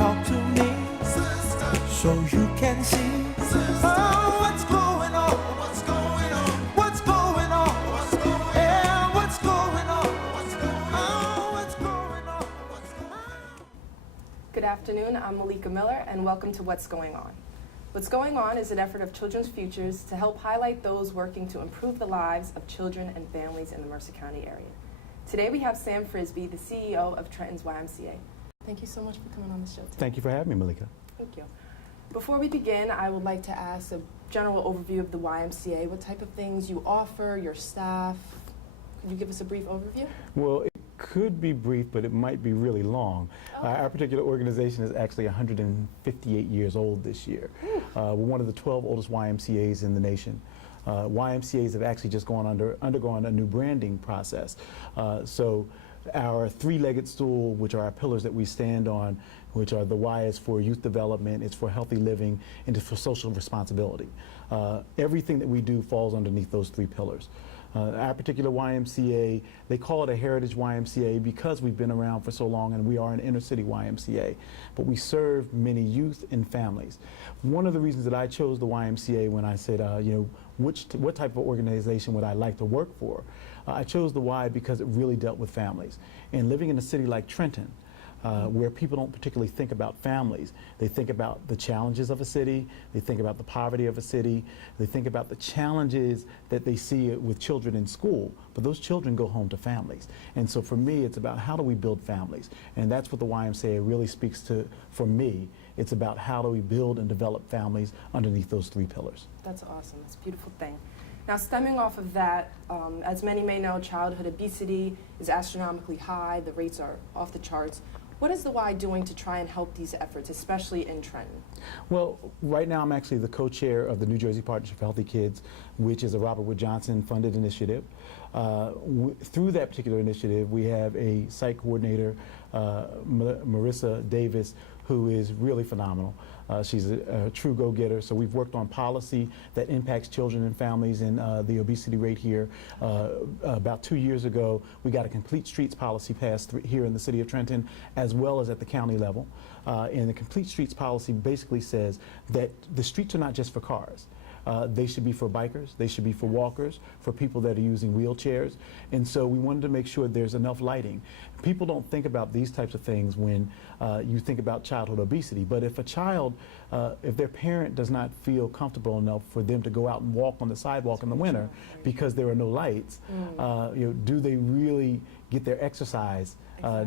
talk to me so you can see oh, what's going on, what's going on, what's going on, what's going on, yeah, what's going on, what's going on, what's going on, what's going on. Good afternoon, I'm Malika Miller, and welcome to What's Going On. What's Going On is an effort of Children's Futures to help highlight those working to improve the lives of children and families in the Mercer County area. Today we have Sam Frisby, the CEO of Trenton's YMCA. Thank you so much for coming on the show today. Thank you for having me, Malika. Thank you. Before we begin, I would like to ask a general overview of the YMCA, what type of things you offer, your staff. Could you give us a brief overview? Well, it could be brief, but it might be really long. Okay. Our particular organization is actually 158 years old this year. We're one of the 12 oldest YMCAs in the nation. YMCAs have actually just undergone a new branding process. So our three-legged stool, which are our pillars that we stand on, which are the Y is for youth development, it's for healthy living, and it's for social responsibility. Everything that we do falls underneath those three pillars. Our particular YMCA, they call it a heritage YMCA because we've been around for so long and we are an inner city YMCA, but we serve many youth and families. One of the reasons that I chose the YMCA when I said, what type of organization would I like to work for, I chose the Y because it really dealt with families. And living in a city like Trenton, where people don't particularly think about families. They think about the challenges of a city, they think about the poverty of a city, they think about the challenges that they see with children in school, but those children go home to families. And so for me, it's about how do we build families? And that's what the YMCA really speaks to for me. It's about how do we build and develop families underneath those three pillars. That's awesome. That's a beautiful thing. Now, stemming off of that, as many may know, childhood obesity is astronomically high. The rates are off the charts. What is the Y doing to try and help these efforts, especially in Trenton? Well, right now I'm actually the co-chair of the New Jersey Partnership for Healthy Kids, which is a Robert Wood Johnson funded initiative. Through that particular initiative, we have a site coordinator, Marissa Davis, who is really phenomenal. She's a true go-getter. So we've worked on policy that impacts children and families in the obesity rate here. About 2 years ago, we got a complete streets policy passed here in the city of Trenton, as well as at the county level. And the complete streets policy basically says that the streets are not just for cars. They should be for bikers, they should be for walkers, for people that are using wheelchairs. And so we wanted to make sure there's enough lighting. People don't think about these types of things when you think about childhood obesity, but if a child, if their parent does not feel comfortable enough for them to go out and walk on the sidewalk in the winter because there are no lights, do they really get their exercise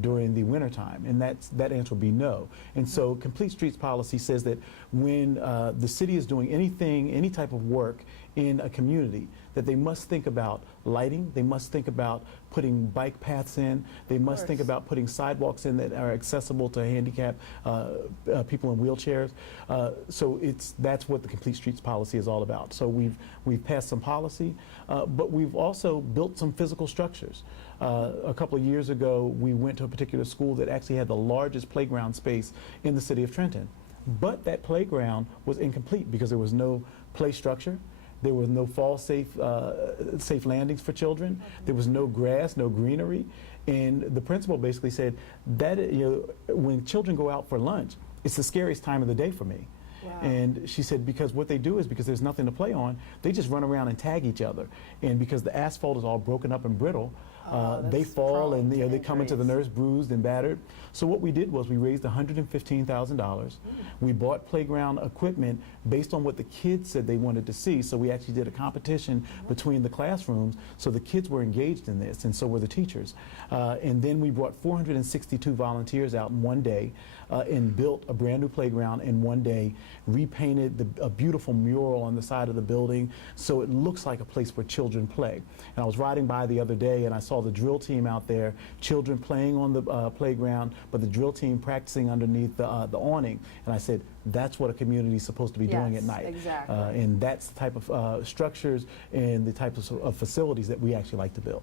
during the winter time? And that answer will be no. And so complete streets policy says that when the city is doing anything, any type of work in a community, that they must think about lighting, they must think about putting bike paths in, they must think about putting sidewalks in that are accessible to handicapped people in wheelchairs. So that's what the complete streets policy is all about. So we've passed some policy, but we've also built some physical structures. A couple of years ago, we went to a particular school that actually had the largest playground space in the city of Trenton. But that playground was incomplete because there was no play structure. There was no fall-safe safe landings for children. There was no grass, no greenery. And the principal basically said that when children go out for lunch, it's the scariest time of the day for me. Wow. And she said because what they do is because there's nothing to play on, they just run around and tag each other. And because the asphalt is all broken up and brittle, they fall and they come into the nurse bruised and battered. So what we did was we raised $115,000. We bought playground equipment based on what the kids said they wanted to see. So we actually did a competition between the classrooms. So the kids were engaged in this, and so were the teachers. And then we brought 462 volunteers out in one day and built a brand new playground in one day, repainted a beautiful mural on the side of the building so it looks like a place where children play. And I was riding by the other day and I saw the drill team out there, children playing on the playground, but the drill team practicing underneath the awning. And I said, that's what a community is supposed to be doing at night. Exactly. And that's the type of structures and the types of facilities that we actually like to build.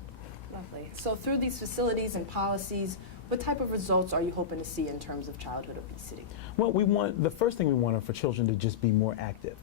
Lovely. So through these facilities and policies, what type of results are you hoping to see in terms of childhood obesity? Well, the first thing we want are for children to just be more active.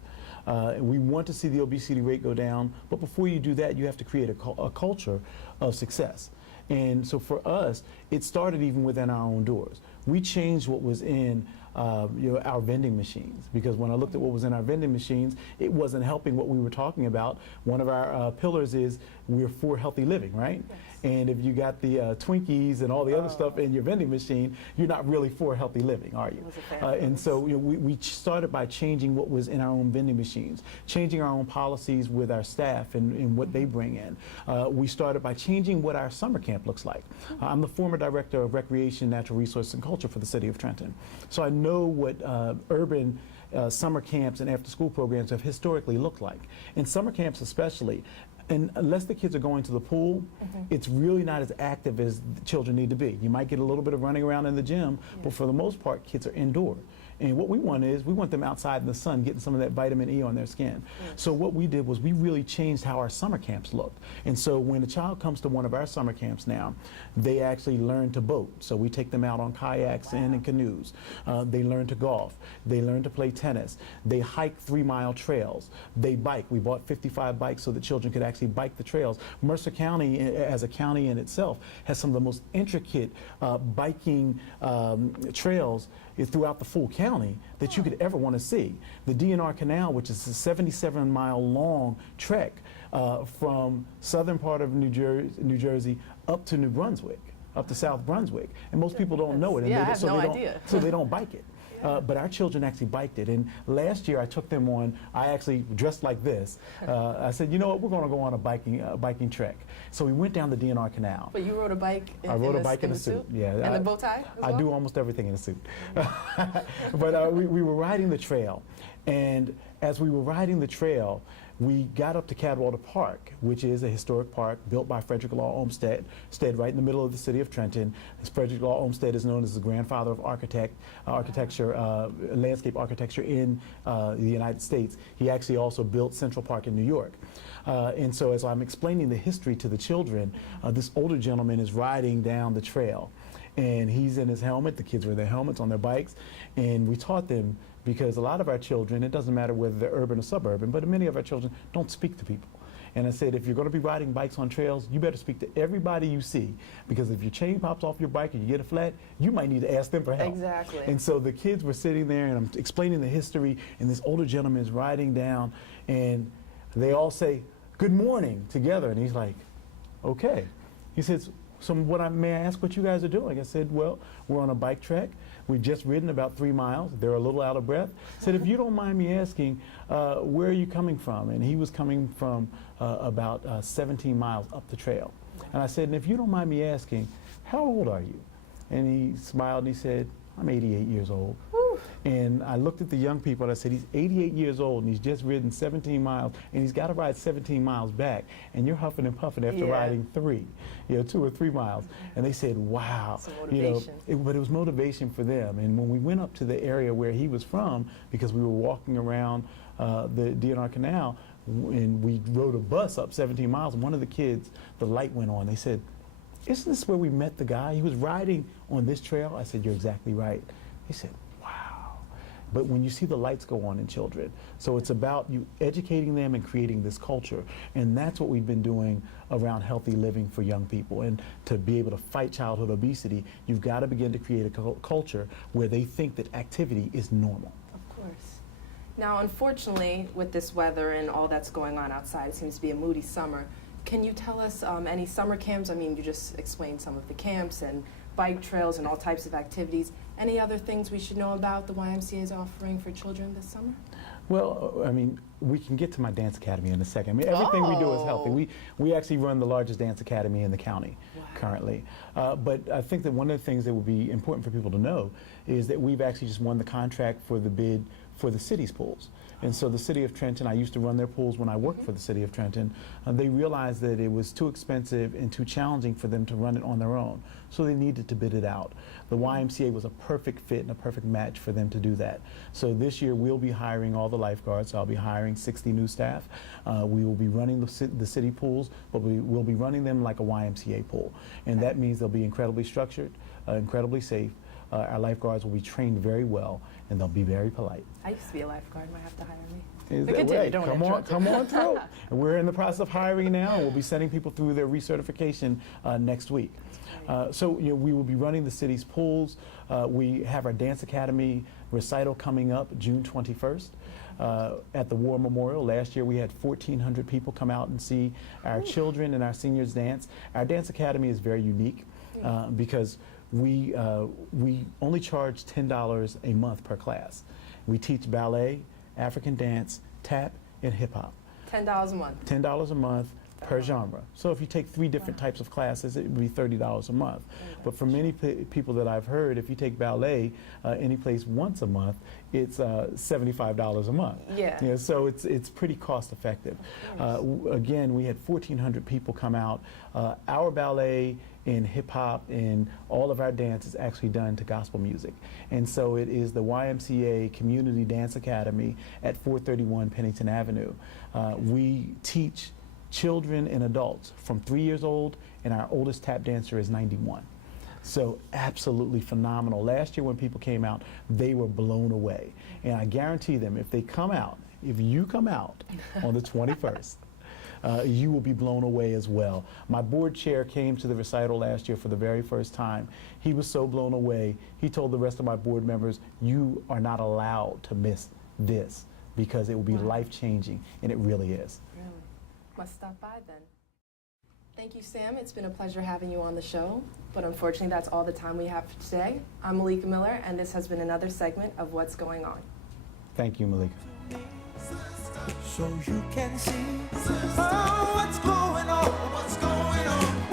We want to see the obesity rate go down, but before you do that, you have to create a culture of success. And so for us, it started even within our own doors. we changed what was in our vending machines, because when I looked at what was in our vending machines, it wasn't helping what we were talking about. One of our pillars is we're for healthy living, right? Yes. And if you got the Twinkies and all the other stuff in your vending machine, you're not really for healthy living, are you? And so we started by changing what was in our own vending machines, changing our own policies with our staff and what they bring in. We started by changing what our summer camp looks like. I'm the former director of Recreation, Natural Resources, and Culture for the City of Trenton. So I know what urban summer camps and after-school programs have historically looked like. In summer camps especially, and unless the kids are going to the pool, it's really not as active as the children need to be. You might get a little bit of running around in the gym, but for the most part, kids are indoor. And what we want is, we want them outside in the sun getting some of that vitamin E on their skin. So what we did was we really changed how our summer camps looked. And so when a child comes to one of our summer camps now, they actually learn to boat. So we take them out on kayaks and in canoes. They learn to golf. They learn to play tennis. They hike 3-mile trails. They bike. We bought 55 bikes so that children could actually bike the trails. Mercer County, as a county in itself, has some of the most intricate biking trails throughout the full county that you could ever want to see. The DNR Canal, which is a 77-mile long trek from southern part of New Jersey up to New Brunswick, up to South Brunswick, and most people don't know it. And I have no idea. So they don't bike it. But our children actually biked it. And last year I took them on, I actually dressed like this. I said, you know what, we're going to go on a biking trek. So we went down the DNR Canal. But you rode a bike in I rode a bike in a suit. Yeah. And a bow tie as well? I do almost everything in a suit. But we were riding the trail. And as we were riding the trail, we got up to Cadwallader Park, which is a historic park built by Frederick Law Olmsted, right in the middle of the city of Trenton. Frederick Law Olmsted is known as the grandfather of architecture, landscape architecture in the United States. He actually also built Central Park in New York. And so as I'm explaining the history to the children, this older gentleman is riding down the trail. And he's in his helmet, the kids wear their helmets on their bikes, and we taught them, because a lot of our children, it doesn't matter whether they're urban or suburban, but many of our children don't speak to people. And I said, if you're going to be riding bikes on trails, you better speak to everybody you see, because if your chain pops off your bike and you get a flat, you might need to ask them for help. Exactly. And so the kids were sitting there, and I'm explaining the history, and this older gentleman is riding down, and they all say, "Good morning," together. And he's like, okay. He says, so may I ask what you guys are doing? I said, well, we're on a bike trek. We've just ridden about 3 miles. They're a little out of breath. I said, if you don't mind me asking, where are you coming from? And he was coming from about 17 miles up the trail. And I said, and if you don't mind me asking, how old are you? And he smiled and he said, I'm 88 years old. And I looked at the young people and I said, he's 88 years old and he's just ridden 17 miles and he's got to ride 17 miles back, and you're huffing and puffing after riding 2 or 3 miles. And they said, wow. But it was motivation for them. And when we went up to the area where he was from, because we were walking around the DNR Canal, and we rode a bus up 17 miles, and one of the kids, the light went on. They said, isn't this where we met the guy? He was riding on this trail. I said, you're exactly right. They said, wow. But when you see the lights go on in children, so it's about you educating them and creating this culture. And that's what we've been doing around healthy living for young people. And to be able to fight childhood obesity, you've got to begin to create a culture where they think that activity is normal. Of course. Now, unfortunately, with this weather and all that's going on outside, it seems to be a moody summer. Can you tell us any summer camps? I mean, you just explained some of the camps and bike trails and all types of activities. Any other things we should know about the YMCA is offering for children this summer? Well, I mean, we can get to my dance academy in a second. I mean, everything we do is healthy. We actually run the largest dance academy in the county currently. But I think that one of the things that would be important for people to know is that we've actually just won the contract for the bid for the city's pools. And so the city of Trenton, I used to run their pools when I worked for the city of Trenton. They realized that it was too expensive and too challenging for them to run it on their own. So they needed to bid it out. The YMCA was a perfect fit and a perfect match for them to do that. So this year we'll be hiring all the lifeguards. So I'll be hiring 60 new staff. We will be running the city pools, but we will be running them like a YMCA pool. And that means they'll be incredibly structured, incredibly safe. Our lifeguards will be trained very well, and they'll be very polite. I used to be a lifeguard. Might have to hire me. Is But that continue, right? don't Come on through. And we're in the process of hiring now, and we'll be sending people through their recertification next week. So we will be running the city's pools. We have our Dance Academy recital coming up June 21st. At the War Memorial. Last year we had 1,400 people come out and see our children and our seniors dance. Our Dance Academy is very unique because we only charge $10 a month per class. We teach ballet, African dance, tap, and hip hop. $10 a month. $10 a month per genre. So if you take 3 different types of classes, it would be $30 a month. But for many people that I've heard, if you take ballet any place once a month, it's $75 a month. Yeah. So it's pretty cost effective. Again, we had 1,400 people come out. Our ballet and hip hop and all of our dance is actually done to gospel music. And so it is the YMCA Community Dance Academy at 431 Pennington Avenue. We teach children and adults from 3 years old, and our oldest tap dancer is 91. So absolutely phenomenal. Last year when people came out, they were blown away. And I guarantee them, if you come out on the 21st, you will be blown away as well. My board chair came to the recital last year for the very first time. He was so blown away, he told the rest of my board members, you are not allowed to miss this because it will be life-changing, and it really is. Really? Must stop by then. Thank you, Sam. It's been a pleasure having you on the show, but unfortunately that's all the time we have for today. I'm Malika Miller, and this has been another segment of What's Going On. Thank you, Malika. So you can see what's going on, what's going on.